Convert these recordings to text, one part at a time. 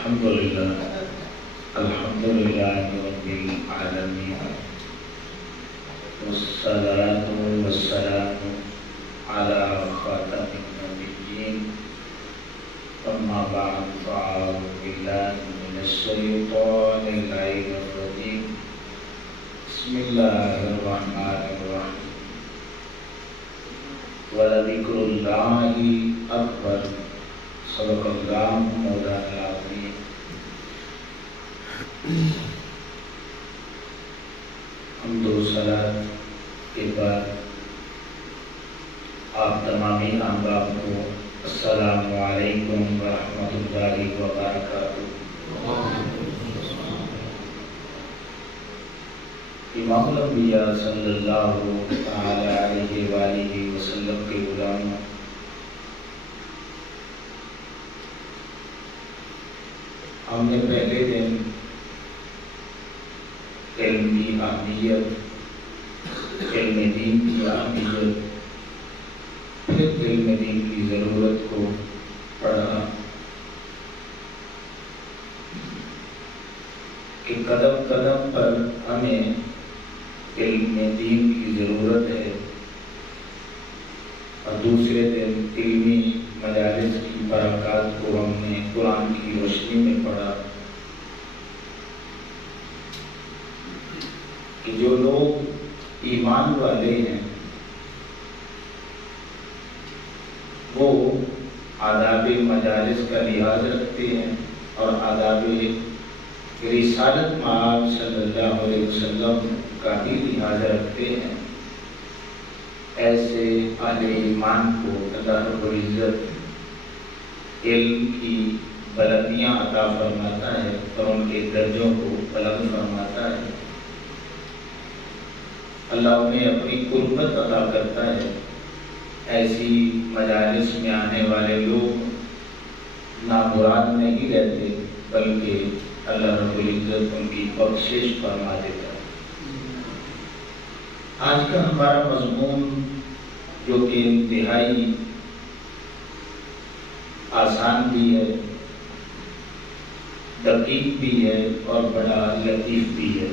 الحمد لله رب العالمين والصلاة والسلام على خاتم النبيين أما بعد فأعوذ بالله من الشيطان اللعين الرجيم بسم الله الرحمن الرحيم ولذكر الله أكبر صدق الله مولانا العظيم. حمد و صلاۃ کے بعد آپ تمامی احباب کو السلام علیکم ورحمۃ اللہ وبرکاتہ. امام الانبیاء صلی اللہ علیہ وآلہ وسلم کے غلاموں، ہم نے پہلے دن علم کی اہمیت، علم دین کی اہمیت، پھر علم دین کی ضرورت کو پڑھا کہ قدم قدم پر ہمیں علم دین کی ضرورت ہے، اور دوسرے دن علمی مجالس کی برکات کو ہم نے قرآن کی روشنی میں پڑھا کہ جو لوگ ایمان والے ہیں وہ آداب مجالس کا لحاظ رکھتے ہیں اور آداب رسالت مآب صلی اللہ علیہ وسلم کا بھی لحاظ رکھتے ہیں. ایسے اہل ایمان کو اللہ رب العزت علم کی بلندیاں عطا فرماتا ہے اور ان کے درجوں کو بلند فرماتا ہے. اللہ انہیں اپنی قربت عطا کرتا ہے. ایسی مجالس میں آنے والے لوگ نامراد نہیں رہتے بلکہ اللہ رب العزت ان کی بخشش فرما دیتا ہے. آج کا ہمارا مضمون جو کہ انتہائی آسان بھی ہے، دقیق بھی ہے اور بڑا لطیف بھی ہے،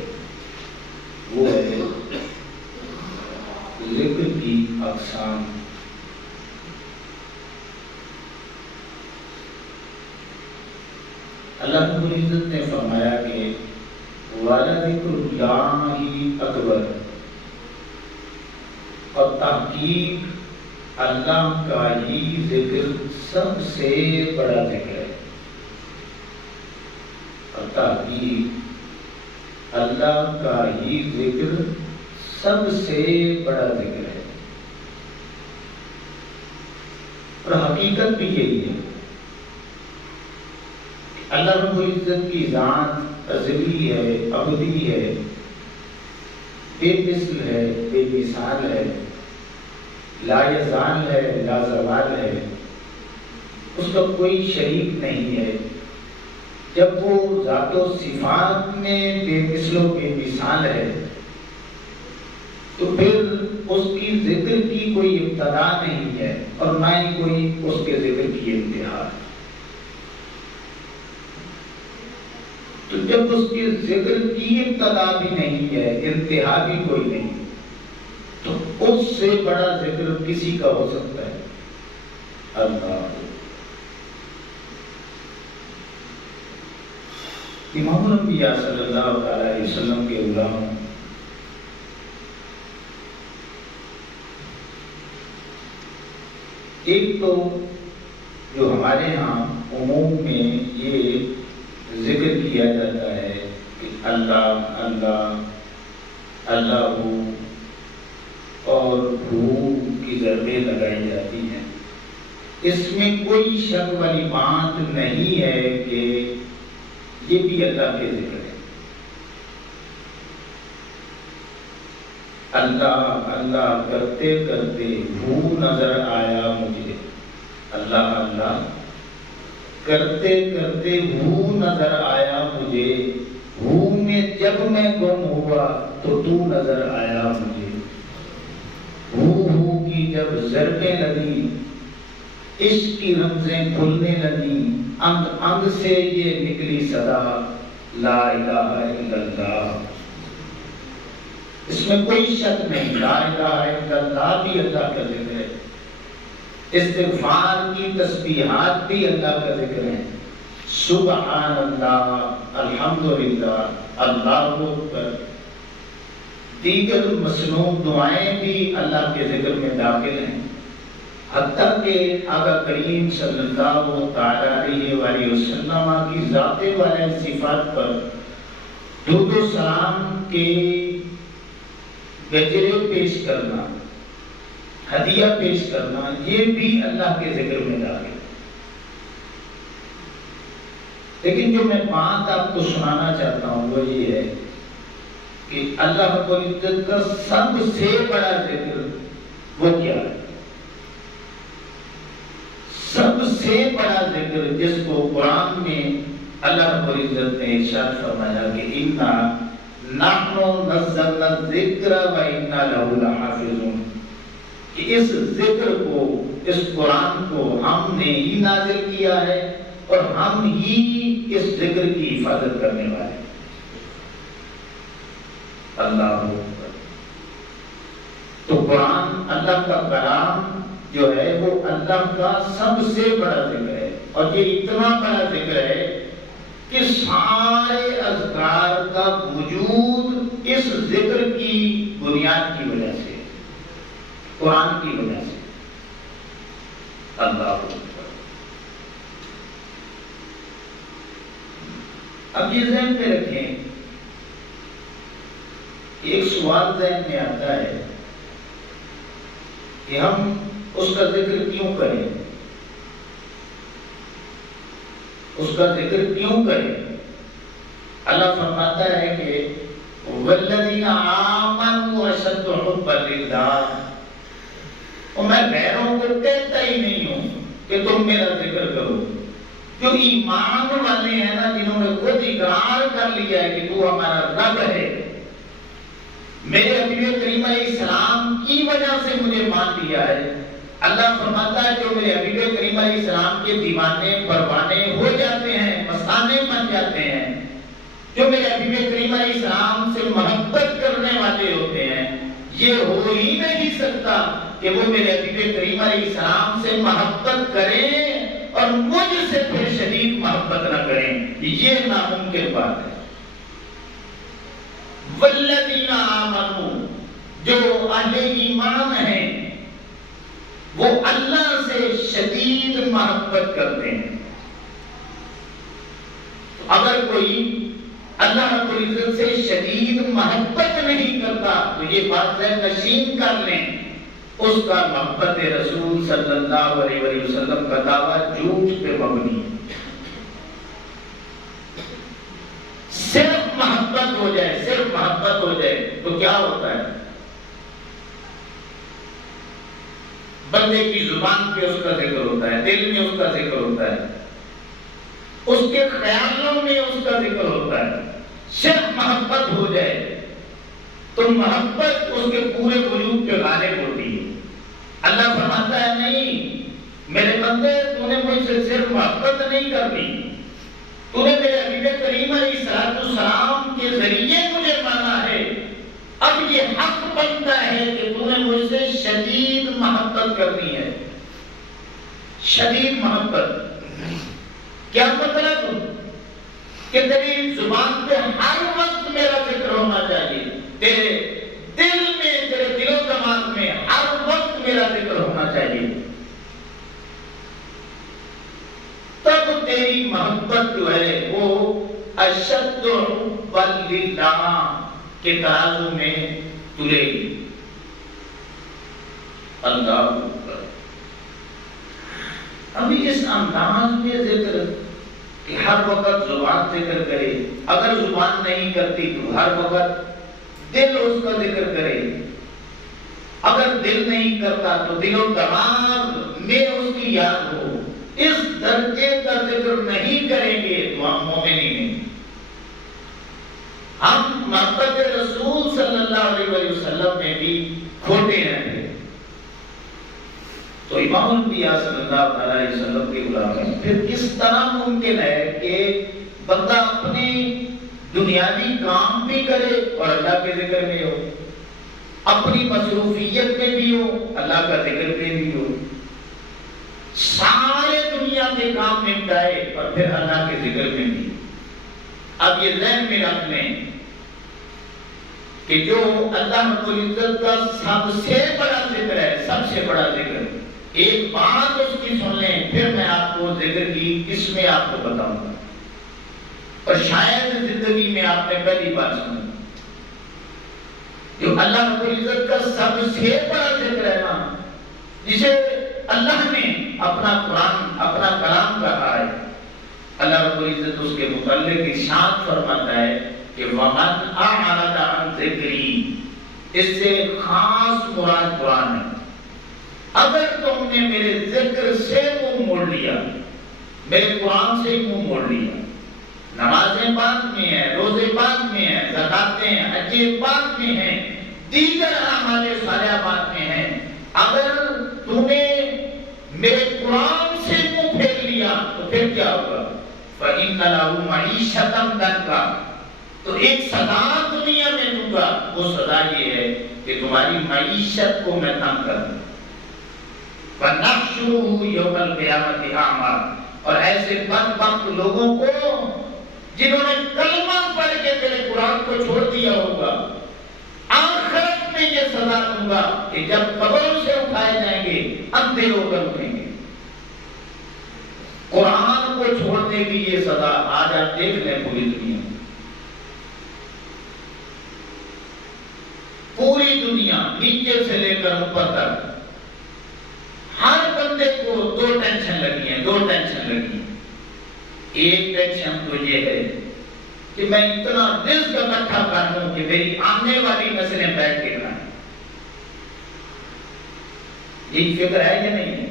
وہ ہے ذکر کی اقسام. اللہ رب العزت نے فرمایا کہ وَلَذِكْرُ اللَّهِ أَكْبَرُ، اور تحقیق اللہ کا ہی ذکر سب سے بڑا ذکر ہے. اور تحقیق اللہ کا ہی ذکر سب سے بڑا ذکر ہے. اور حقیقت بھی یہی ہے. اللہ رب العزت کی ذات ازلی ہے، ابدی ہے، بے مثل ہے، بے مثال ہے، لا یزال ہے، لا زوال ہے. اس کا کوئی شریک نہیں ہے. جب وہ ذات و صفات میں بے مثل و بے مثال ہے تو پھر اس کی ذکر کی کوئی ابتدا نہیں ہے اور نہ ہی کوئی اس کے ذکر کی انتہا ہے. تو جب اس کے ذکر کی ابتدا بھی نہیں ہے، انتہا بھی کوئی نہیں، تو اس سے بڑا ذکر کسی کا ہو سکتا ہے؟ اللہ. امام الانبیاء صلی اللہ علیہ وسلم کے غلاموں، ایک تو جو ہمارے ہاں عموم میں یہ ذکر کیا جاتا ہے کہ اللہ اللہ اللہ ہو، اور ہو کی ضربیں لگائی جاتی ہیں. اس میں کوئی شک والی بات نہیں ہے کہ یہ بھی اللہ کے ذکر ہے. اللہ اللہ کرتے کرتے ہو نظر آیا مجھے. اللہ اللہ کرتے کرتے ہو نظر آیا مجھے. ہو میں جب میں گم ہوا تو تو نظر آیا مجھے. ہو کی جب ضربیں لگی، عشق کی رمزیں کھلنے لگی، انگ انگ سے یہ نکلی صدا لا الہ الا اللہ. اس میں کوئی شک نہیں، لا الہ الا اللہ بھی اللہ کا ذکر ہے، استغفار کی تسبیحات بھی اللہ کا ذکر ہے، سبحان اللہ، الحمدللہ، اللہ اکبر، دیگر مسنون دعائیں بھی اللہ کے ذکر میں داخل ہیں. حتیٰ کہ آقا کریم صلی اللہ تعالی علیہ وآلہ وسلم کی ذات والی صفات پر درود و سلام کے گجرے پیش کرنا، ہدیہ پیش کرنا، یہ بھی اللہ کے ذکر میں داخل ہے. لیکن جو میں بات آپ کو سنانا چاہتا ہوں وہ یہ ہے کہ اللہ رب العزت کا سب سے بڑا ذکر وہ کیا ہے؟ سب سے بڑا ذکر جس کو قرآن میں اللہ رب العزت نے ارشاد فرمایا کہ اِنَّا نَحْنُ نَزَّلْنَا الذِّكْرَ وَإِنَّا لَهُ لَحَافِظُونَ، کہ اس ذکر کو، اس قرآن کو ہم نے ہی نازل کیا ہے اور ہم ہی اس ذکر کی حفاظت کرنے والے ہیں. اللہ اکبر. تو قرآن اللہ کا کلام جو ہے وہ اللہ کا سب سے بڑا ذکر ہے، اور یہ اتنا بڑا ذکر ہے کہ سارے اذکار کا وجود اس ذکر کی بنیاد کی وجہ سے، قرآن کی وجہ سے. اللہ اکبر. اب یہ ذہن میں رکھیں، ایک سوال ذہن میں آتا ہے کہ ہم اس کا ذکر کیوں کریں، اس کا ذکر کیوں کریں؟ اللہ فرماتا ہے کہ والذین آمنوا اشد حبا للہ، اور میں غیروں کو کہتا ہی نہیں ہوں کہ تم میرا ذکر کرو. جو ایمان والے ہیں نا، جنہوں نے خود اقرار کر لیا ہے کہ تو ہمارا رب ہے، میرے حبیب کریم علیہ السلام کی وجہ سے مجھے مان لیا ہے. اللہ فرماتا ہے جو میرے حبیب کریم علیہ السلام کے دیوانے پروانے ہو جاتے ہیں، مستانے بن جاتے ہیں، جو میرے حبیب کریم علیہ السلام سے محبت کرنے والے ہوتے ہیں، یہ ہو ہی نہیں سکتا کہ وہ میرے حبیب کریم علیہ السلام سے محبت کریں اور مجھ سے پھر شدید محبت نہ کریں. یہ ناممکن بات ہے. والذین آمنوا، جو اہل ایمان ہیں وہ اللہ سے شدید محبت کرتے ہیں. اگر کوئی اللہ رب العزت سے شدید محبت نہیں کرتا تو یہ بات ذہن نشین کر لیں، اس کا محبت رسول صلی اللہ علیہ وسلم کا دعویٰ جھوٹ پہ مبنی ہے. صرف محبت ہو جائے، صرف محبت ہو جائے تو کیا ہوتا ہے؟ بندے کی زبان پہ اس کا ذکر ہوتا ہے، دل میں اس کا ذکر ہوتا ہے، اس کے خیالوں میں اس کا ذکر ہوتا ہے. صرف محبت ہو جائے تو محبت اس کے پورے وجود پہ غالب ہوتی ہے. اللہ فرماتا ہے نہیں میرے بندے، تو نے مجھ سے صرف محبت نہیں کرنی، تو نے میرے حبیب کریم علیہ السلام کے ذریعے مجھے مانا ہے. اب یہ حق بنتا ہے کہ تو نے مجھ سے شدید محبت کرنی ہے. شدید محبت کیا مطلب؟ کہ تیری زبان پہ ہر وقت میرا ذکر ہونا چاہیے، تیرے دل میں، تیرے دل و دماغ میں ہر وقت میرا ذکر ہونا چاہیے. تب تیری محبت جو ہے وہ اشد حبا للہ کے ترازو میں تلے گی. اللہ اکبر. ابھی اس انداز میں ذکر کہ ہر وقت زبان ذکر کرے، اگر زبان نہیں کرتی تو ہر وقت دل اس کا ذکر کرے، اگر دل نہیں کرتا تو دل و دماغ میں اس کی یاد ہو. اس درجے کا ذکر نہیں کریں گے تو ہم مومن ہی نہیں. ہم محبت رسول صلی اللہ علیہ وسلم میں بھی کھوٹے ہیں. تو امام الانبیاء صلی اللہ علیہ وسلم کے غلام ہیں، پھر کس طرح ممکن ہے کہ بندہ اپنی دنیاوی کام بھی کرے اور اللہ کے ذکر میں ہو، اپنی مصروفیت میں بھی ہو، اللہ کا ذکر میں بھی ہو، سارے دنیا کے کام نپٹائے اور پھر اللہ کے ذکر میں بھی؟ اب یہ ذہن میں رکھ لیں کہ جو اللہ رب العزت کا سب سے بڑا ذکر ہے، سب سے بڑا ذکر، ایک بات اس کی سن لیں، پھر میں آپ کو ذکر کی قسمیں آپ کو بتاؤں گا، اور شاید زندگی میں آپ نے پہلی بار سنا جو اللہ رب العزت کا سب سے بڑا ذکر ہے نا، جسے اللہ نے اپنا قرآن، اپنا کلام کہا ہے۔ اللہ رب العزت اس کے متعلق ارشاد فرماتا ہے کہ وَمَنْ أَعْرَضَ عَنْ ذِكْرِي، اس سے خاص مراد قرآن ہے۔ اگر تم نے میرے ذکر سے منہ موڑ لیا، میرے قرآن سے منہ موڑ لیا، نمازیں بعد میں ہیں، روزے بعد میں ہیں، زکاتیں حج بعد میں ہیں، دیگر اعمال صالحہ بعد میں ہیں، اگر تم نے میرے قرآن سے منہ پھیر لیا تو پھر کیا ہوگا؟ فَإِنَّ لَهُ مَعِيشَةً ضَنكًا، تو ایک سزا دنیا میں دوں گا، وہ سزا یہ ہے کہ تمہاری معیشت کو میں تنگ کر دوں۔ وَنَحْشُرُهُ يَوْمَ الْقِيَامَةِ أَعْمَىٰ، اور ایسے بدبخت لوگوں کو جنہوں نے کلمہ پڑھ کے میرے قرآن کو چھوڑ دیا ہوگا، آخرت میں یہ سزا دوں گا کہ جب قبروں سے اٹھائے جائیں گے اندھے ہو کر اٹھیں گے۔ قرآن کو چھوڑنے کی یہ سزا آج آپ دیکھ لیں پوری دنیا میں، پوری دنیا نیچے سے لے کر اوپر تک ہر بندے کو دو ٹینشن لگی ہیں، دو ٹینشن لگی ہیں۔ ایک ٹینشن تو یہ ہے کہ میں اتنا رزق اکٹھا کر لوں کہ میری آنے والی نسلیں بیٹھ کے کھائیں، یہ فکر ہے یا نہیں ہے؟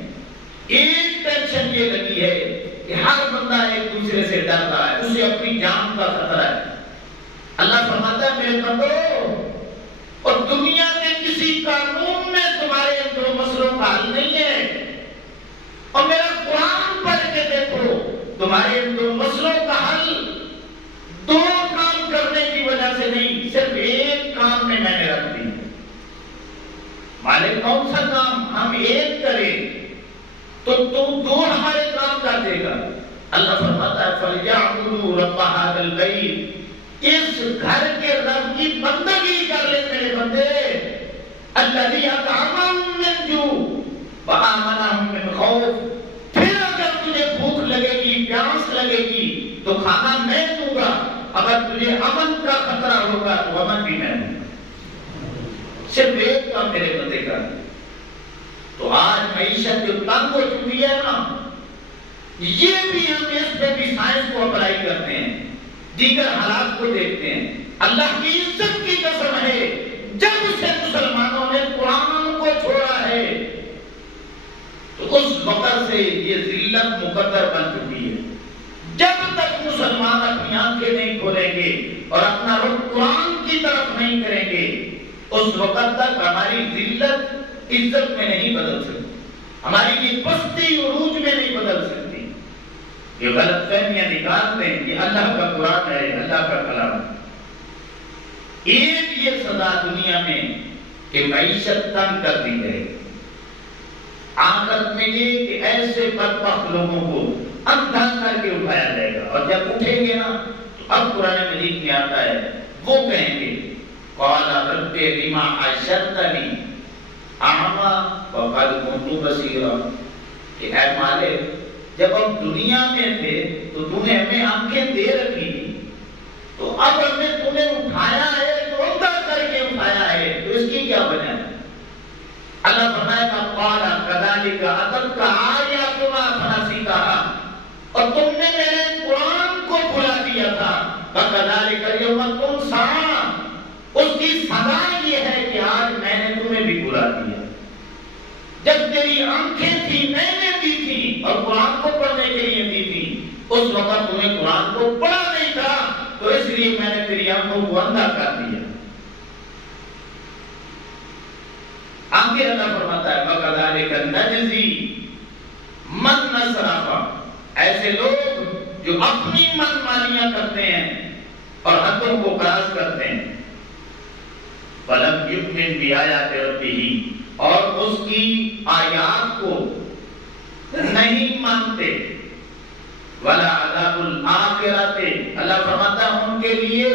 ایک ٹینشن یہ لگی ہے کہ ہر بندہ ایک دوسرے سے ڈرتا ہے، اسے اپنی جان کا خطرہ ہے۔ اللہ فرماتا ہے میرے بندو، اور دنیا کے کسی قانون میں تمہارے ان دو مسئلوں کا حل نہیں ہے، اور میرا قرآن پڑھ کے دیکھو تمہارے ان دو مسئلوں کا حل دو کام کرنے کی وجہ سے نہیں، صرف ایک کام میں نے رکھ دی۔ مالک کون سا کام ہم ایک کریں تو تم دو ہمارے کام کر دے گا۔ اللہ فرماتا ہے فَلْيَعْبُدُوا رَبَّ هَذَا الْبَيْتِ، اس گھر کے رب کی بندگی کر لے میرے بندے، الَّذِي أَطْعَمَهُم مِّن جُوعٍ وَآمَنَهُم مِّن خَوْفٍ۔ پھر اگر تجھے بھوک لگے گی، پیاس لگے گی تو کھانا میں دوں گا، اگر تجھے امن کا خطرہ ہوگا تو امن بھی میں دوں گا۔ صرف ایک کام میرے بندے کا۔ تو آج معیشت جو تنگ ہو چکی ہے نا، یہ بھی ہم اس پہ بھی سائنس کو اپلائی کرتے ہیں، دیگر حالات کو دیکھتے ہیں۔ اللہ کی عزت کی قسم ہے، جب سے مسلمانوں نے قرآن کو چھوڑا ہے تو اس وقت سے یہ ذلت مقدر بن چکی ہے۔ جب تک مسلمان اپنی آنکھیں نہیں کھولیں گے اور اپنا رخ قرآن کی طرف نہیں کریں گے، اس وقت تک ہماری ذلت عزت میں نہیں بدل سکتی، ہماری یہ پستی عروج میں نہیں بدل سکتی۔ یہ غلط فہمیاں نکال دیں کہ اللہ کا قرآن ہے، اللہ کا کلام ہے۔ ایک یہ سزا دنیا میں کہ معیشت تنگ کر دی جائے، آخرت میں یہ کہ ایسے بدبخت لوگوں کو اندھا کر کے اٹھایا جائے گا، اور جب اٹھیں گے نا تو اب قرآن مجید میں آتا ہے وہ کہیں گے قال رب بما حشرتنی اعمی وقد كنت بصیرا، کہ اے مالک جب ہم دنیا میں تھے تو تو نے ہمیں آنکھیں دے رکھی تھی، تو اب ہم نے تمہیں اٹھایا ہے تو اندھا کر کے اٹھایا ہے، تو اس کی کیا وجہ ہے؟ اللہ فرمائے گا قال كذلك اتتك آیاتنا فنسیتها، اور تم نے میرے قرآن کو بھلا دیا تھا، وكذلك اليوم تنسى، اس کی سزا یہ ہے کہ آج میں نے تمہیں بھی بھلا دیا۔ جب تیری آنکھیں تھی میں نے دی تھی اور قرآن کو پڑھنے کے لیے دی تھی، اس وقت تمہیں قرآن کو پڑھا نہیں تھا، تو اس لیے میں نے تیری آنکھوں کو اندھا کر دیا۔ آگے اللہ فرماتا ہے وَكَذَلِكَ نَجْزِي اسرافا، ایسے لوگ جو اپنی من مانیاں کرتے ہیں اور حدوں کو کراس کرتے ہیں، وَلَمْ يُؤْمِنْ بِآيَاتِ رَبِّهِ، اور اس کی آیات کو نہیں مانتے، وَلَا عَذَابُ الْآخِرَةِ، اللہ فرماتا ہے ان کے لیے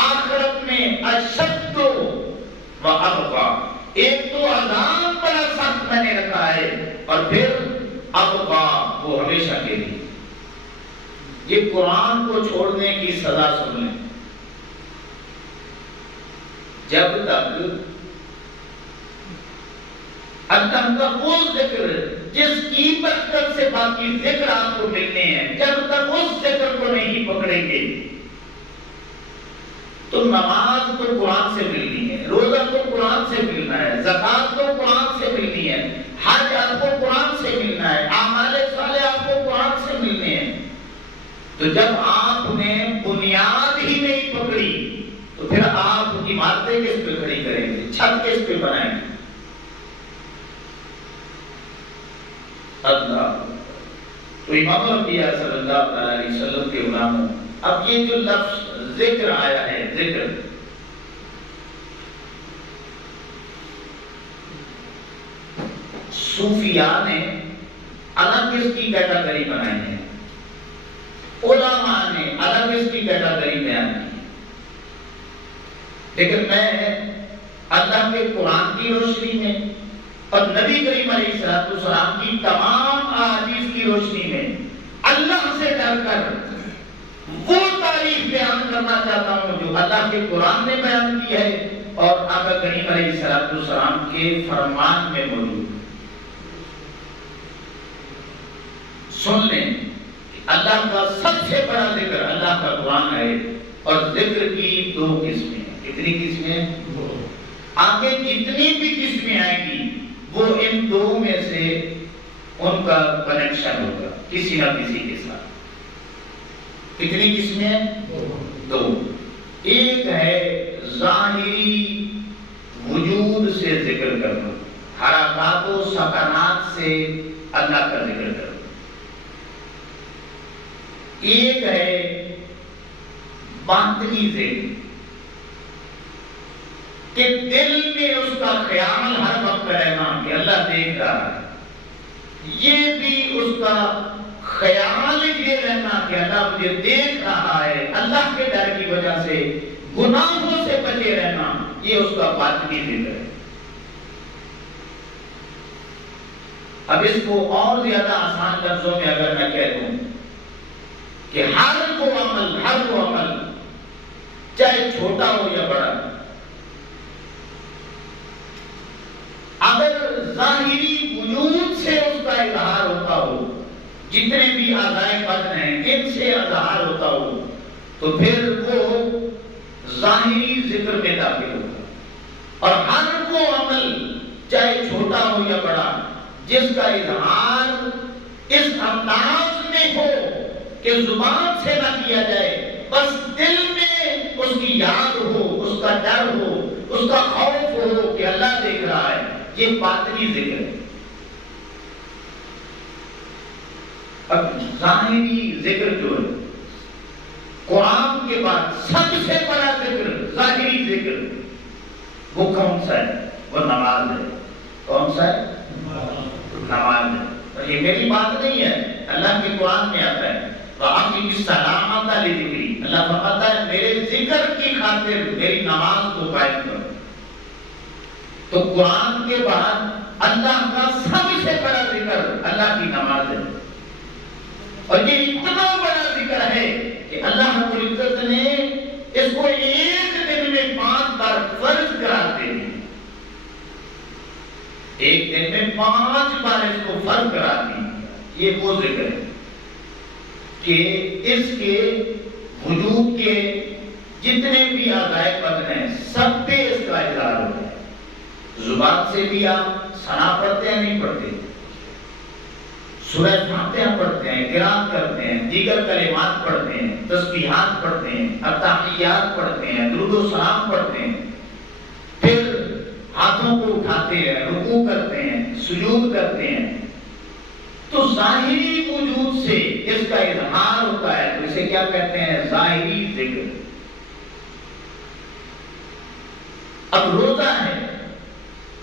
آخرت میں اشد وَأَبْقَى، ایک تو عذاب بڑا سخت میں نے رکھا ہے، اور پھر ابقا، وہ ہمیشہ کے لیے۔ یہ قرآن کو چھوڑنے کی سزا سن لیں، جب تک اللہ کا وہ ذکر جس کی برکت سے باقی ذکر آپ کو ملنے ہیں، جب تک اس ذکر کو نہیں پکڑیں گے تو نماز تو قرآن سے ملنی ہے، روزہ تو قرآن سے ملنا ہے، زکوٰۃ تو قرآن سے ملنی ہے، حج آپ کو قرآن سے ملنا ہے، اعمال صالحہ آپ کو قرآن سے ملنے ہیں۔ تو جب آپ نے بنیاد ہی نہیں پکڑی تو پھر آپ عمارتیں کس پہ کھڑی کریں گے، چھت کس پہ بنائیں گے؟ اللہ تو امام الانبیاء صلی اللہ علیہ وسلم کے غلاموں، اب یہ جو لفظ ذکر آیا ہے، ذکر، صوفیاء نے الگ اس کی کیٹاگری بنائی ہے، علماء نے الگ اس کی کیٹاگری بیان کی، لیکن میں اللہ کے قرآن کی روشنی میں اور نبی کریم علیہ السلام کی تمام احادیث کی روشنی میں اللہ سے ڈر کر وہ تعریف بیان کرنا چاہتا ہوں جو اللہ کے قرآن نے بیان کی ہے اور آقا کریم علیہ السلام کے فرمان میں موجود ہے۔ سن لیں کہ اللہ کا سب سے بڑا ذکر اللہ کا قرآن ہے، اور ذکر کی دو قسمیں ہیں۔ کتنی قسمیں؟ آگے جتنی بھی قسمیں آئیں گی وہ ان دو میں سے ان کا کنیکشن ہوگا کسی نہ کسی کے ساتھ۔ کتنی قسمیں؟ دو۔ ایک ہے ظاہری وجود سے ذکر کرنا، حرکات و سکنات سے اللہ کا ذکر کرنا۔ ایک ہے باطنی ذکر کہ دل میں اس کا خیال ہر وقت رہنا کہ اللہ دیکھ رہا ہے، یہ بھی اس کا خیال یہ رہنا کہ اللہ مجھے دیکھ رہا ہے، اللہ کے ڈر کی وجہ سے گناہوں سے بچے رہنا، یہ اس کا باطنی ذکر ہے۔ اب اس کو اور زیادہ آسان لفظوں میں اگر میں کہہ دوں کہ ہر وہ عمل چاہے چھوٹا ہو یا بڑا، اگر ظاہری وجود سے اس کا اظہار ہوتا ہو، جتنے بھی اعضائے بدن ہیں ان سے اظہار ہوتا ہو، تو پھر وہ ظاہری ذکر میں داخل ہوگا۔ اور ہر وہ عمل چاہے چھوٹا ہو یا بڑا جس کا اظہار اس انداز میں ہو کہ زبان سے نہ کیا جائے، بس دل میں اس کی یاد ہو، اس کا ڈر ہو، اس کا خوف ہو کہ اللہ دیکھ رہا ہے، یہ باطنی ذکر ہے۔ اب ظاہری ذکر جو ہے قرآن کے بعد سب سے بڑا ذکر، ظاہری ذکر، وہ کون سا ہے؟ وہ نماز ہے۔ کون سا ہے؟ نماز ہے۔ اور یہ میری بات نہیں ہے، اللہ کے قرآن میں آتا ہے وَأَقِمِ الصَّلَاةَ لِذِكْرِي، اللہ فرماتا ہے میرے ذکر کی خاطر میری نماز کو قائم کرو۔ تو قرآن کے بعد اللہ کا سب سے بڑا ذکر اللہ کی نماز ہے، اور یہ اتنا بڑا ذکر ہے کہ اللہ رب العزت نے اس کو ایک دن میں 5 بار فرض قرار دے دیا، ایک دن میں 5 بار اس کو فرض قرار دیا۔ یہ وہ ذکر ہے کہ اس کے وجود کے جتنے بھی اعضائے بدن ہیں سب پہ اس کا اظہار ہوتا ہے۔ زبان سے بھی آپ ثنا پڑھتے ہیں نہیں پڑھتے، سورہ فاتحہ پڑھتے ہیں، قرات کرتے ہیں، دیگر کلمات پڑھتے ہیں، تسبیحات پڑھتے ہیں، التحیات پڑھتے ہیں، درود و سلام پڑھتے ہیں، پھر ہاتھوں کو اٹھاتے ہیں، رکوع کرتے ہیں، سجود کرتے ہیں، تو ظاہری وجود سے اس کا اظہار ہوتا ہے، تو اسے کیا کہتے ہیں؟ ظاہری ذکر۔ اب روزہ ہے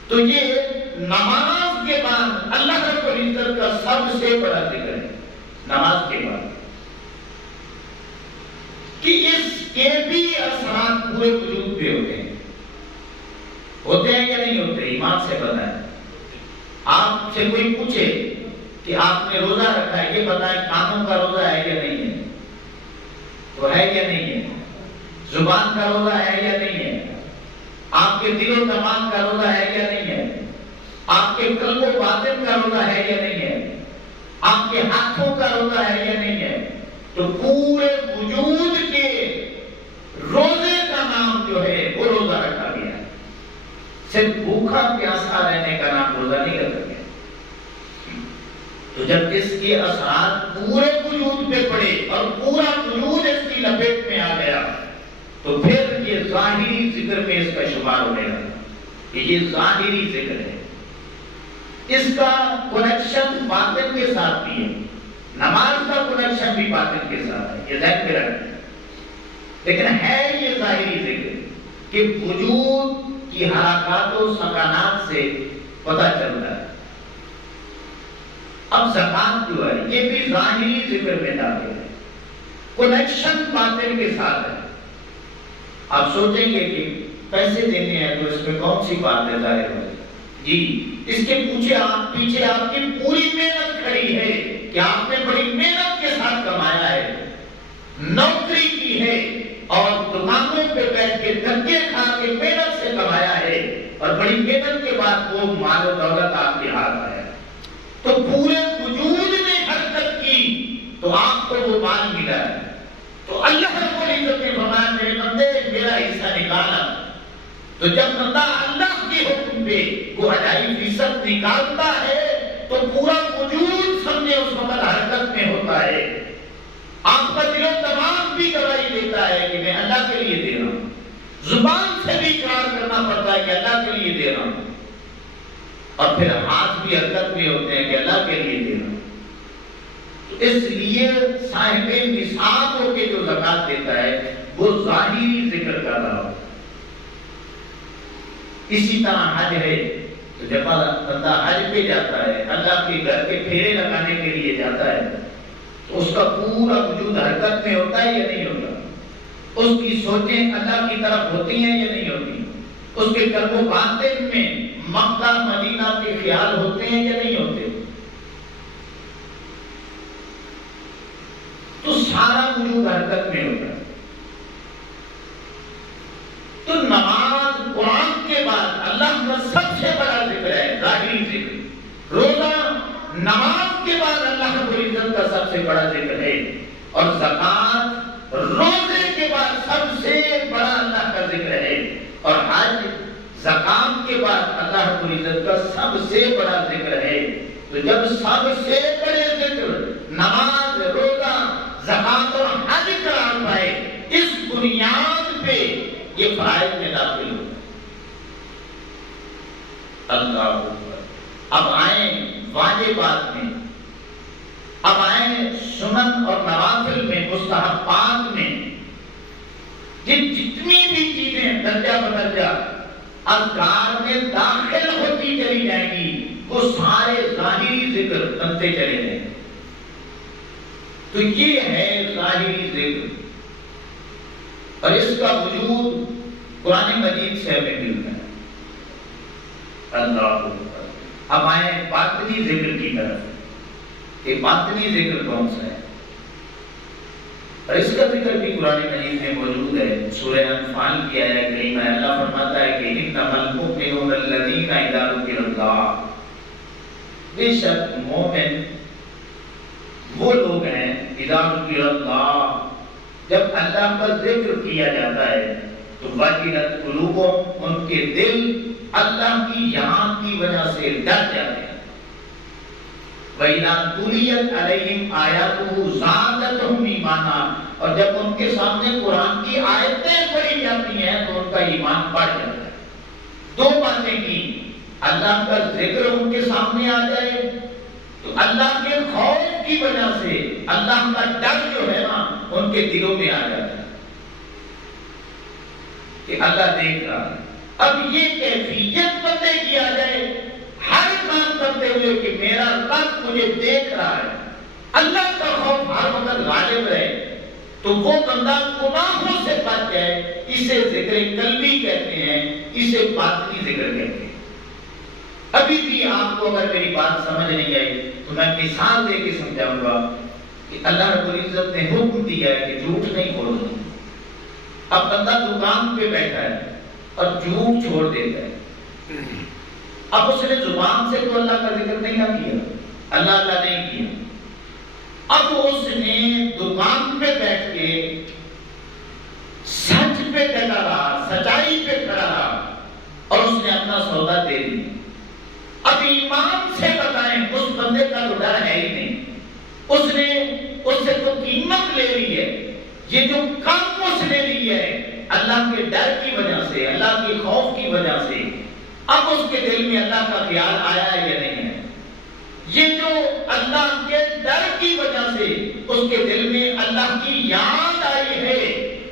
تو یہ نماز کے بعد اللہ رب العزت کا سب سے بڑا ذکر ہے، نماز کے بعد، کہ اس کے بھی اثرات پورے وجود پہ ہوتے ہیں یا نہیں ہوتے؟ ایمان سے بتائیں۔ آپ سے کوئی پوچھے کہ آپ نے روزہ رکھا ہے، یہ بتائیں کانوں کا روزہ ہے یا نہیں ہے؟ تو ہے یا نہیں ہے؟ زبان کا روزہ ہے یا نہیں ہے؟ آپ کے دل و دماغ کا روزہ ہے یا نہیں ہے؟ آپ کے قلب و باطن کا روزہ ہے یا نہیں ہے؟ آپ کے ہاتھوں کا روزہ ہے یا نہیں ہے؟ تو پورے وجود کے روزے کا نام جو ہے وہ روزہ رکھا گیا ہے۔ صرف بھوکا پیاسا رہنے کا نام روزہ نہیں رکھا گیا۔ تو جب اس کے اثرات پورے وجود پہ پڑے اور پورا وجود اس کی لپیٹ میں آ گیا، تو پھر یہ ظاہری ذکر میں اس کا شمار ہونے لگا کہ یہ ظاہری ذکر ہے۔ اس کا کنیکشن باطن کے ساتھ بھی ہے، نماز کا کنیکشن بھی باطن کے ساتھ ہے، یہ ذہن میں رکھیں۔ لیکن ہے یہ ظاہری ذکر کہ وجود کی حرکات و سکانات سے پتہ چلتا ہے۔ اب زکات جو ہے یہ بھی ظاہری ذکر میں داخل ہے، کنیکشن باطن کے ساتھ ہے۔ آپ سوچیں گے کہ پیسے دینے ہیں تو اس میں کون سی بات ہے ظاہر ہے؟ جی، اس کے پیچھے آپ کی پوری محنت کھڑی ہے کہ آپ نے بڑی محنت کے ساتھ کمایا ہے، نوکری کی ہے اور دکانوں پہ بیٹھ کے دھکے کھا کے محنت سے کمایا ہے، اور بڑی محنت کے بعد وہ مال و دولت آپ کے ہاتھ آیا ہے، تو پورے وجود نے حرکت کی تو آپ کو وہ مال ملا ہے۔ تو اللہ رب العزت نے فرمایا میرے بندے میرا حصہ نکالا۔ تو جب بندہ اللہ کے حکم پہ وہ 2.5% نکالتا ہے تو پورا وجود سمجھے اس وقت حرکت میں ہوتا ہے۔ آپ کا دل و دماغ بھی گواہی دیتا ہے کہ میں اللہ کے لیے دے رہا ہوں، زبان سے بھی اقرار کرنا پڑتا ہے کہ اللہ کے لیے دے رہا ہوں، اور پھر ہاتھ بھی حرکت میں ہوتے ہیں کہ اللہ کے لیے دے رہا ہوں۔ اس لیے صاحب نصاب ہو کے جو زکات دیتا ہے وہ ظاہری ذکر کر رہا ہو۔ اسی طرح حج ہے، تو جب بندہ حج پہ جاتا ہے، اللہ کے گھر کے پھیرے لگانے کے لیے جاتا ہے، تو اس کا پورا وجود حرکت میں ہوتا ہے یا نہیں ہوتا؟ اس کی سوچیں اللہ کی طرف ہوتی ہیں یا نہیں ہوتی؟ اس کے قلب و باطن میں مکہ مدینہ کے خیال ہوتے ہیں یا نہیں ہوتے؟ تو سارا وجود حرکت میں ہوتا ہے۔ تو نماز قرآن کے بعد اللہ کا سب سے بڑا ذکر ہے، ظاہری ذکر۔ روزہ نماز کے بعد اللہ رب العزت کا سب سے بڑا ذکر ہے، اور زکات روزے کے بعد سب سے بڑا اللہ کا ذکر ہے، اور حج زکات کے بعد اللہ رب العزت کا سب سے بڑا ذکر ہے۔ تو جب سب سے بڑے ذکر نماز، روزہ، زکات اور حج قرار پائے، اس بنیاد پہ یہ فرائض میں داخل ہو۔ اللہ اکبر۔ اب آئیں واجبات میں، اب آئیں سنن اور نوافل میں، مستحبات میں، یہ جتنی بھی چیزیں درجہ بدرجہ اذکار میں داخل ہوتی چلی جائیں گی، وہ سارے ظاہری ذکر بنتے چلے جائیں گے۔ تو یہ ہے ظاہری ذکر، اور اس کا وجود قرآن مجید سے ہمیں ملتا ہے۔ اللہ اکبر۔ اب آئیں باطنی ذکر کی طرف، کہ باطنی ذکر کون سا ہے، اور اس کا ذکر بھی قرآن مجید میں موجود ہے۔ سورہ انفال کی آیت کریمہ ہے، اللہ فرماتا ہے کہ انما المؤمنون الذین اذا ذکر اللہ، بے شک مومن وہ لوگ ہیں اذا ذکر اللہ، جب اللہ کا ذکر کیا جاتا ہے تو وجلت قلوبہم، ان کے دل اللہ کی یاد کی وجہ سے ڈر جاتے ہیں۔ وَإِذَا تُلِيَتْ عَلَيْهِمْ آيَاتُهُ زَادَتْهُمْ ایمانا، اور جب ان کے سامنے قرآن کی آیتیں پڑھی جاتی ہیں تو ان کا ایمان بڑھ جاتا ہے۔ دو باتیں کی، اللہ کا ذکر ان کے سامنے آ جائے تو اللہ کے خوف کی وجہ سے اللہ کا ڈر جو ہے نا ان کے دلوں میں آ جاتا ہے کہ اللہ دیکھ رہا ہے۔ اب یہ کیفیت بندے کی آ جائے ہر کام کرتے ہوئے کہ میرا رب مجھے دیکھ رہا ہے، اللہ کا خوف ہر وقت غالب رہے، تو وہ بندہ گناہوں سے بچ جائے۔ اسے ذکر قلبی کہتے ہیں، اسے باطنی ذکر کہتے ہیں۔ ابھی بھی آپ کو اگر میری بات سمجھ نہیں آئی تو میں مثال دے کے سمجھاؤں گا کہ اللہ رب العزت نے حکم دیا ہے کہ جھوٹ نہیں بولنا۔ اب بندہ دکان پہ بیٹھا ہے اور جھوٹ چھوڑ دیتا ہے، اب اس نے زبان سے تو اللہ کا ذکر نہیں نہ کیا، اللہ نہیں کیا، اب اس نے دکان پہ بیٹھ کے سچ پہ ڈٹا رہا، سچائی پہ کھڑا رہا اور اس نے اپنا سودا دے دیا۔ اب ایمان سے بتائیں اس بندے کا تو ڈر ہے ہی نہیں، اس نے اس سے تو قیمت لے لی ہے، یہ جو کام اس نے لی ہے اللہ کے ڈر کی وجہ سے، اللہ کے خوف کی وجہ سے، اب اس کے دل میں اللہ کا خیال آیا ہے یا نہیں ہے؟ یہ جو اللہ کے ڈر کی وجہ سے اس کے دل میں اللہ کی یاد آئی ہے،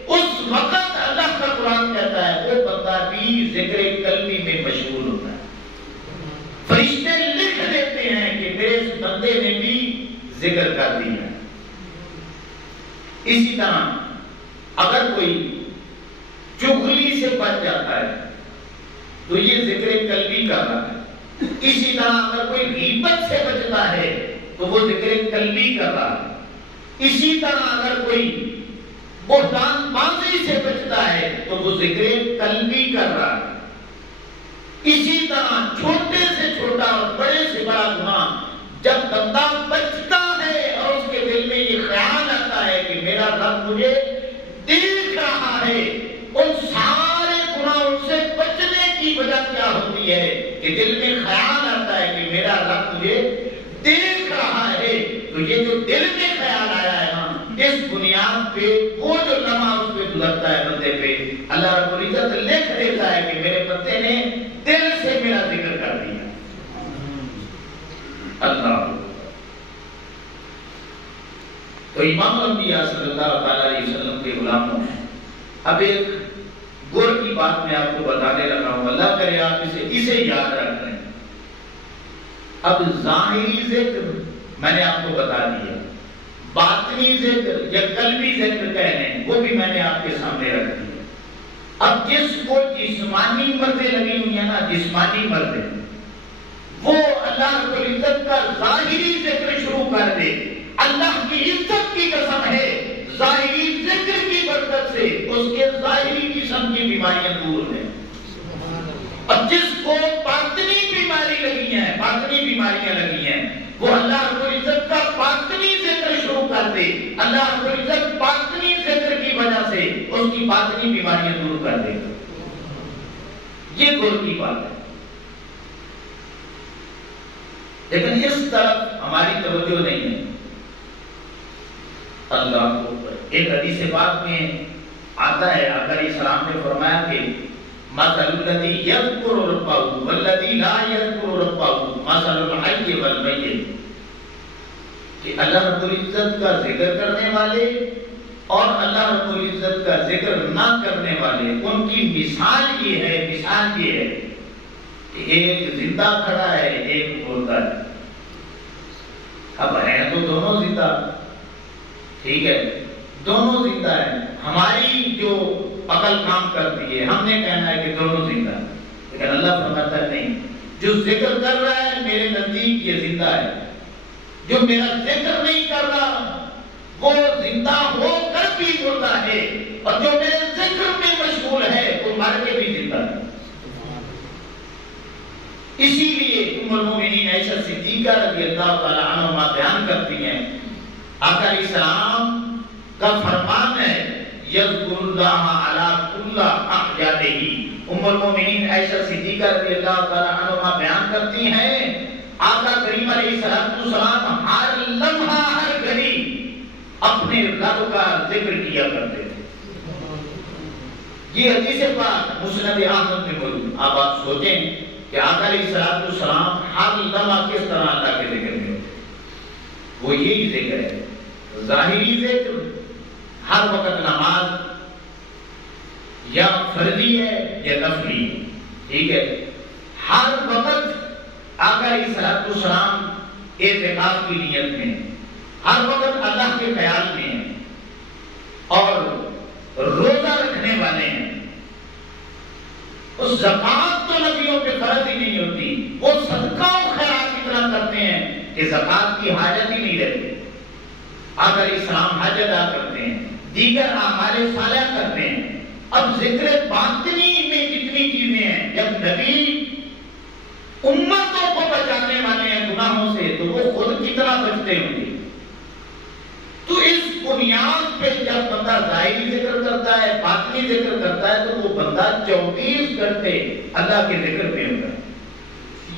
اس وقت اللہ کا قرآن کہتا ہے وہ بندہ بھی ذکر قلبی میں مشغول ہوتا ہے۔ فرشتے لکھ دیتے ہیں کہ میرے اس بندے نے بھی ذکر کر دیا۔ اسی طرح اگر کوئی چغلی سے بچ جاتا ہے تو یہ ذکر قلبی کر رہا ہے۔ اسی طرح اگر کوئی غیبت سے بچتا ہے تو وہ ذکر قلبی کر رہا ہے۔ اسی طرح اگر کوئی بہتان بازی سے بچتا ہے تو وہ ذکر قلبی کر رہا ہے۔ اسی طرح چھوٹے سے چھوٹا اور بڑے سے بڑا گناہ جب بندہ بچتا ہے اور اس کے دل میں یہ خیال آتا ہے کہ میرا رب مجھے دیکھ رہا ہے، ان سارے گناہوں سے بچنے کی وجہ کیا ہوتی ہے کہ دل میں خیال آتا ہے کہ میرا رب مجھے دیکھ رہا ہے۔ تو یہ جو دل میں خیال آیا ہے نا، اس بنیاد پہ وہ جو لمحہ اس پہ گزرتا ہے بندے پہ، اللہ رب العزت لکھ دیتا ہے کہ میرے بندے نے دل سے میرا ذکر کر دیا۔ اللہ تو امام الانبیاء صلی اللہ علیہ وسلم کے غلاموں ہیں۔ اب ایک گر کی بات میں آپ کو بتانے لگا ہوں، اللہ کرے آپ اسے یاد رکھ لیں۔ اب ظاہری ذکر میں نے آپ کو بتا دیا، باطنی ذکر یا قلبی ذکر کہنے وہ بھی میں نے آپ کے سامنے رکھ دیا۔ اب جس کو جسمانی مردیں لگی ہوئی ہیں نا، جسمانی مردیں، وہ اللہ رب العزت کا ظاہری ذکر شروع کر دے، اللہ کی عزت کی قسم ہے ظاہری ذکر کی برکت سے اس کے ظاہری قسم کی بیماریاں دور ہیں۔ اب جس کو باطنی بیماری لگی ہیں، باطنی بیماریاں لگی ہیں، وہ اللہ رب العزت کا باطنی ذکر شروع کر دے، اللہ رب العزت باطنی ذکر کی وجہ سے اس کی باطنی بیماریاں دور کر دے گا۔ یہ گر کی بات ہے، لیکن اس طرف ہماری توجہ نہیں ہے۔ اللہ کو ایک حدیث پاک میں آتا ہے، آقا علیہ السلام نے فرمایا کہ مثل الذی یذکر ربہ والذی لا یذکر ربہ مثل الحی والمیت، کہ اللہ رب العزت کا ذکر کرنے والے اور اللہ رب العزت کا ذکر نہ کرنے والے، ان کی مثال یہ ہے کہ ایک زندہ کھڑا ہے، ایک مردہ ہے۔ اب ہیں تو دونوں زندہ، ٹھیک ہے، دونوں زندہ ہیں۔ ہماری جو عقل کام کرتی ہے، ہم نے کہنا ہے کہ دونوں زندہ ہیں، لیکن اللہ فرماتا ہے نہیں، جو ذکر کر رہا ہے میرے نزدیک یہ زندہ ہے، جو میرا ذکر نہیں کر رہا وہ زندہ ہو کر بھی مردہ ہے، اور جو میرے ذکر میں مشغول ہے وہ مر کے بھی زندہ ہے۔ اسی لیے ام المومنین عائشہ صدیقہ رضی اللہ تعالی عنہا بیان کرتی ہیں، آقا علیہ السلام کا فرمان ہے یذکر اللہ علی کل احیانہ۔ ام المومنین عائشہ صدیقہ رضی اللہ تعالی عنہا بیان کرتی ہیں آقا کریم علیہ السلام ہر لمحہ ہر گھڑی اپنے رب کا ذکر کیا کرتے تھے۔ یہ حدیث پاک مسند احمد میں موجود۔ آپ سوچیں کہ آقا علیہ السلام ہر لمحہ کس طرح اللہ کے ذکر میں ہوتے ہیں۔ وہ یہی ذکر ہے. ظاہری ذکر ہر وقت نماز یا فرضی ہے یا نفلی ہے، ٹھیک ہے. ہر وقت آقا علیہ السلام اعتکاف کی نیت میں، ہر وقت اللہ کے خیال میں ہیں اور روزہ رکھنے والے ہیں. اس زکوٰۃ تو نبیوں پہ فرض ہی نہیں ہوتی، وہ صدقہ و خیرات اتنا کرتے ہیں کہ زکوٰۃ کی حاجت ہی نہیں رہتی. آقا علیہ السلام حج ادا کرتے ہیں، دیگر اعمال صالحہ کرتے ہیں. اب ذکر باطنی میں کتنی چیزیں ہیں. جب نبی امتوں کو بچانے والے ہیں گناہوں سے تو وہ خود کتنا بچتے ہوں گے. تو اس بنیاد پہ جب بندہ ظاہری ذکر کرتا ہے، باطنی ذکر کرتا ہے، تو وہ بندہ 24 گھنٹے اللہ کے ذکر پہ ہوتا ہے.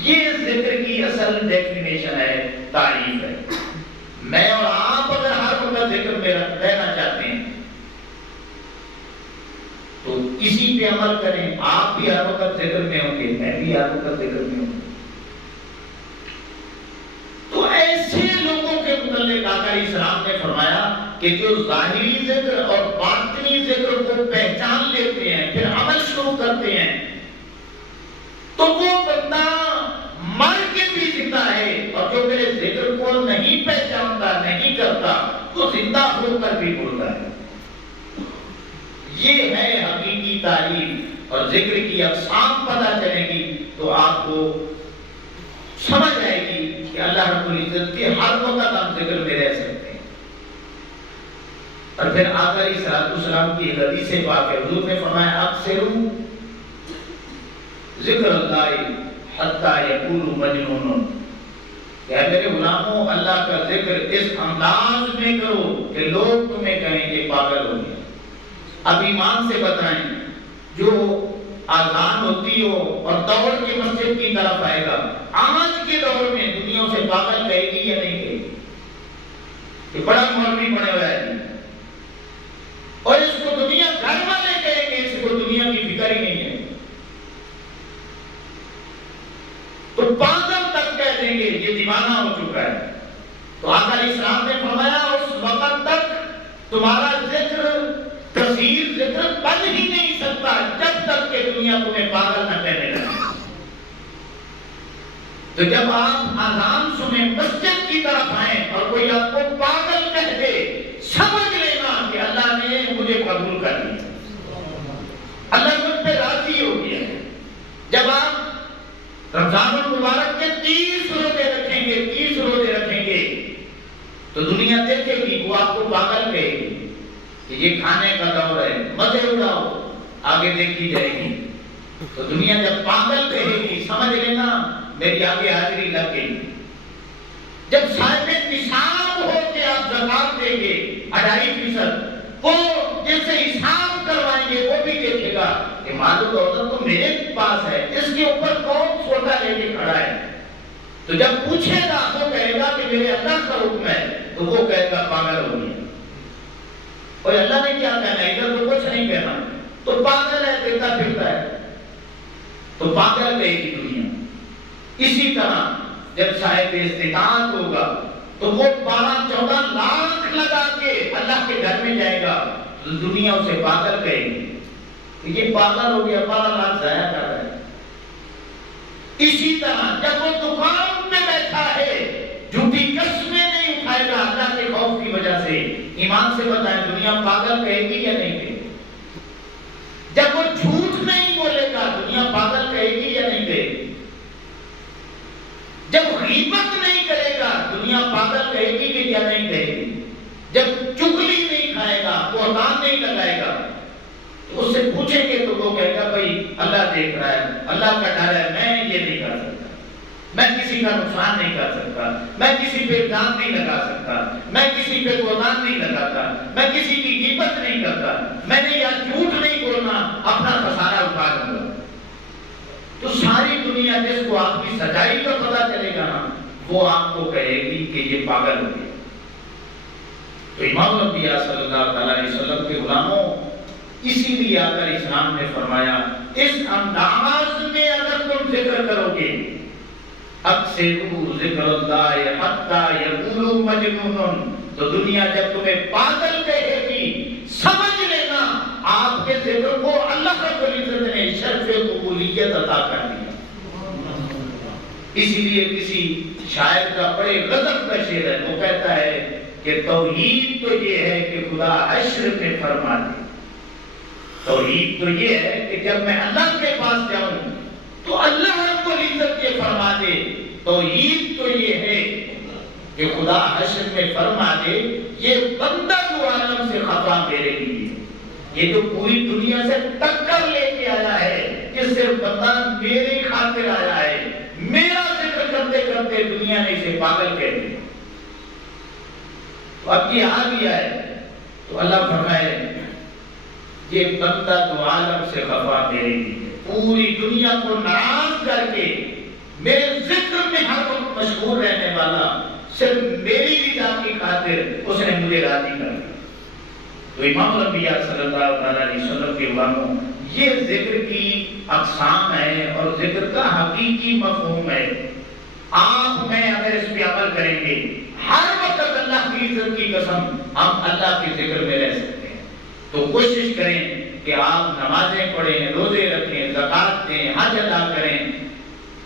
یہ ذکر کی اصل ڈیفینیشن ہے، تعریف ہے. میں اور آپ اگر ہر وقت ذکر میں رہنا چاہتے ہیں تو اسی پہ عمل کریں. آپ بھی ہر وقت ذکر میں ہوں گے، میں بھی ہر وقت ذکر میں ہوں گے. تو ایسے لوگوں کے متعلق آقا علیہ السلام نے فرمایا کہ جو ظاہری ذکر اور باطنی ذکر کو پہچان لیتے ہیں پھر عمل شروع کرتے ہیں تو وہ بندہ مر کے بھی زندہ ہے، اور جو میرے ذکر کو نہیں پہچانتا، نہیں کرتا، وہ زندہ ہو کر بھی بولتا ہے. یہ ہے حقیقی تعریف. اور ذکر کی اقسام پتہ چلے گی تو آپ کو سمجھ آئے گی کہ اللہ رب العزت کے ہر وقت ہم ذکر میں رہ سکتے ہیں. اور پھر آقا علیہ السلام کی حدیث پاک ہے، حضور نے فرمایا اکثروا ذکر اللہ حتی یقول مجنون. کہ میرے غلاموں اللہ کا ذکر اس انداز میں کرو کہ لوگ تمہیں کہیں کہ پاگل ہو گیا. اب ایمان سے بتائیں، جو آزان ہوتی ہو اور دوڑ کے مسجد کی طرف آئے گا، آج کے دور میں دنیا سے پاگل کہے گی یا نہیں کہے گی؟ یہ بڑا مولوی بنے ہوا ہے اور اس کو دنیا گھر والے کہیں گے، اس کو دنیا کی فکر ہی نہیں ہے. تو پاگل تک کہہ دیں گے یہ دیوانہ ہو چکا ہے. تو آقا علیہ السلام نے فرمایا اس وقت تک تمہارا ذکر کثیر ذکر بن ہی نہیں سکتا جب تک کہ دنیا تمہیں پاگل نہ کہنے لگے. تو جب آپ اذان سنیں، مسجد کی طرف آئیں اور کوئی آپ کو پاگل کہہ دے، سمجھ لینا کہ اللہ نے مجھے قبول کر لیا، اللہ مجھ پہ راضی ہو گیا. جب آپ رمضان المبارک کے 30 روزے رکھیں گے، 30 روزے رکھیں گے تو دنیا دیکھے گی، وہ آپ کو پاگل کہے گی کہ یہ کھانے کا دور ہے، مزے اڑاؤ، آگے دیکھی جائے گی. تو دنیا جب پاگل کہے گی سمجھ لینا میری آگے حاضری لگ گئی. جب صاحب نصاب ہو کے آپ زکات دیں گے 2.5%، وہ جیسے حساب کروائیں گے وہ بھی دیکھے گا کہ مال و دولت تو میرے پاس ہے، اس کے اوپر کون سوٹا لے کے کھڑا ہے. تو جب پوچھے گا وہ کہے گا کہ میرے اللہ کا حکم ہے، تو وہ کہے گا پاگل ہو گیا. اور اللہ نے کیا کہنا ہے؟ ادھر تو کچھ نہیں کہنا. تو پاگل ہے، دیتا پھرتا ہے، تو پاگل کہے گی دنیا. اسی طرح جب صاحب استطاعت ہوگا تو وہ 12-14 لاکھ لگا کے اللہ کے گھر میں جائے گا تو دنیا اسے پاگل کہے گی کہ یہ پاگل ہو گیا، 12 لاکھ ضائع کر رہا ہے. اسی طرح جب وہ دکان میں بیٹھا ہے جھوٹی قسمیں نہیں اٹھائے گا اللہ کے خوف کی وجہ سے، ایمان سے بتائیں دنیا پاگل کہے گی یا نہیں کہے گی؟ جب وہ جھوٹ نہیں بولے گا دنیا پاگل کہے گی یا نہیں کہے گی؟ جب غیبت نہیں کرے گا دنیا پاگل کہے گی کہ یا نہیں کہے گی؟ جب چغلی نہیں کھائے گا، بہتان نہیں لگائے گا، تو اس سے پوچھیں گے تو وہ کہے گا بھائی اللہ دیکھ رہا ہے، اللہ کا ڈر ہے، میں یہ نہیں کر سکتا، میں کسی کا نقصان نہیں کر سکتا، میں کسی پہ الزام نہیں لگا سکتا، میں کسی پہ بہتان نہیں لگاتا، میں کسی کی غیبت نہیں کرتا، میں نے یا جھوٹ نہیں بولنا، اپنا خسارہ اٹھا لوں گا. تو ساری دنیا جس کو آپ کی سچائی کا پتہ چلے گا نا وہ آپ کو کہے گی کہ یہ پاگل ہو گیا. تو امام الانبیاء صلی اللہ علیہ وسلم کے غلاموں، اسی لیے آقا اسلام نے فرمایا اس انداز میں اگر تم ذکر کرو گے اکثروا ذکر اللہ حتی یقولوا مجنون، تو دنیا جب تمہیں پاگل کہے گی سمجھ لینا آپ کے ذکر کو اللہ رب العزت نے شرف قبولیت عطا کر دیا۔ اسی لیے کسی شاعر کا بڑے غضب کا شعر ہے، وہ کہتا ہے کہ توحید تو یہ ہے کہ خدا حشر میں فرما دے، توحید تو یہ ہے کہ جب میں اللہ کے پاس جاؤں تو اللہ رب العزت یہ فرما دے، توحید تو یہ ہے کہ خدا حشر میں فرما دے یہ بندہ دو عالم سے خفا میرے لیے، یہ جو پوری دنیا سے ٹکر لے کے آیا ہے کہ صرف بندہ میرے خاطر آیا ہے، میرا ذکر کرتے کرتے دنیا نے اسے پاگل کہہ دیا، تو اب یہ آ گیا ہے، تو اللہ فرمائے یہ بندہ دو عالم سے خفا میرے لیے، پوری دنیا کو ناراض کر کے میرے ذکر میں ہر وقت مشغول رہنے والا، صرف میری رضا کی خاطر اس نے مجھے راضی کر دیا۔ تو امام الانبیاء صلی اللہ علیہ وسلم کے غلاموں، یہ ذکر کی اقسام ہے اور ذکر کا حقیقی مفہوم ہے۔ آپ میں اگر اس پہ عمل کریں گے، ہر وقت اللہ کی عزت کی قسم ہم اللہ کے ذکر میں رہ سکتے ہیں۔ تو کوشش کریں کہ آپ نمازیں پڑھیں، روزے رکھیں، زکوٰۃ دیں، حج ادا کریں،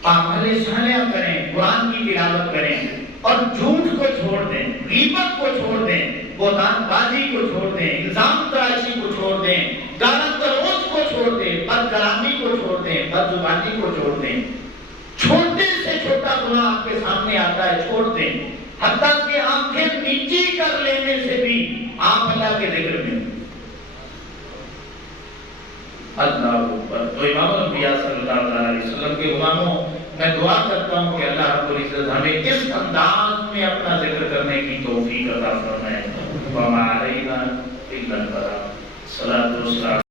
اعمال صالحہ کریں، قرآن کی تلاوت کریں، اور جھوٹ کو چھوڑ دیں، غیبت کو چھوڑ دیں، بہتان بازی کو چھوڑ دیں، الزام تراشی کو چھوڑ دیں، گالی گلوچ کو چھوڑ دیں، بد کلامی کو چھوڑ دیں، بد زبانی کو چھوڑ دیں۔ چھوٹے سے چھوٹا گناہ آپ کے سامنے آتا ہے چھوڑ دیں، حتیٰ کہ آنکھیں نیچی کر لینے سے بھی آپ اللہ کے ذکر میں اللہ اکبر۔ تو امام الانبیاء صلی اللہ علیہ وسلم کے غلاموں، میں دعا کرتا ہوں کہ اللہ رب العزت ہمیں اس انداز میں اپنا ذکر کرنے کی توفیق عطا فرمائے۔ وما علینا الا البلاغ۔ صلاۃ والسلام